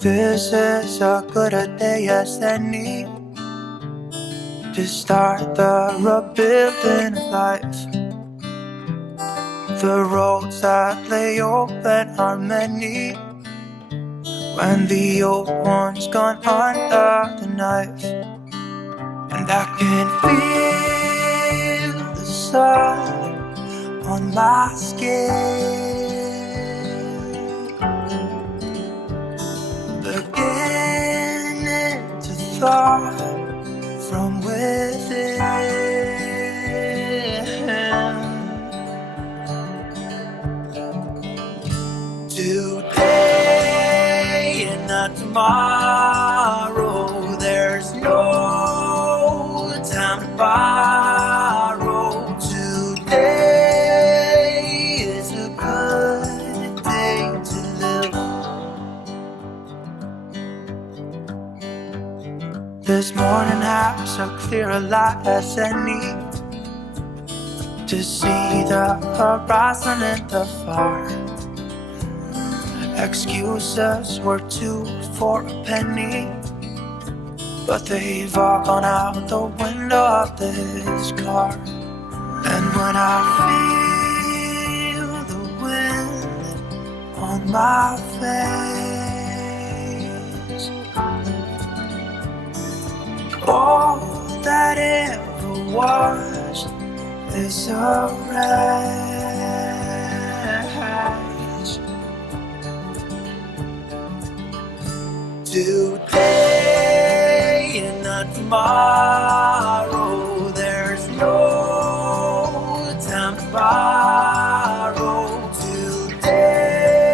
This is as good a day as any to start the rebuilding of life. The roads that lay open are many when the old one's gone under the knife. And I can feel the sun on my skin, beginning to thaw from within. Today and not tomorrow, there's no time to borrow. Today is a good day to live. This morning has so clear a light as any to see the horizon in the far. Excuses were 2 for a penny, but they've all gone out the window of this car. And when I feel the wind on my face, all that ever was is a rise. Today and not tomorrow, there's no time to borrow. Today,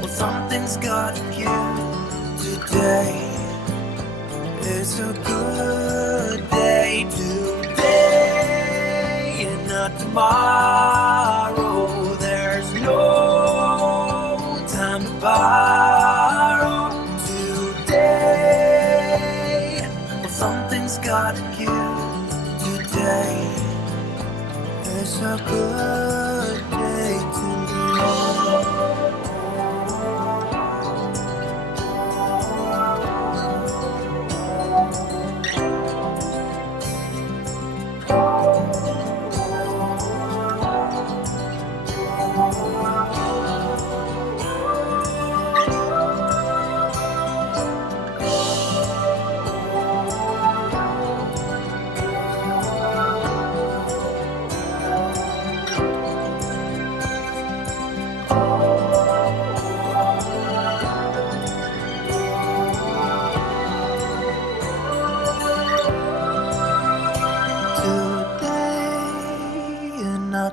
well, something's gotta give. Today is a good day. Today and not tomorrow, there's no time to borrow. Today, well, something's gotta give. Today is a good day to live.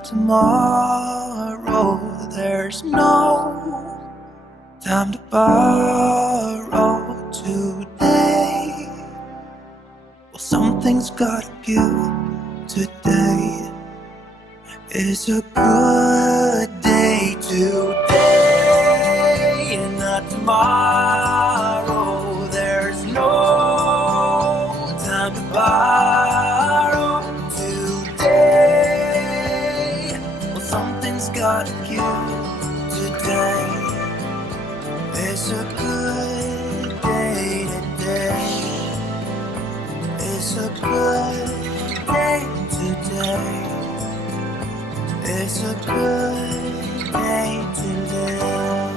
Tomorrow, there's no time to borrow. Today, well, something's gotta give. Today is a good day. Today and not tomorrow, there's no time to borrow. Something's gotta give. Today is a good day. Today is a good day. Today is a good day to live.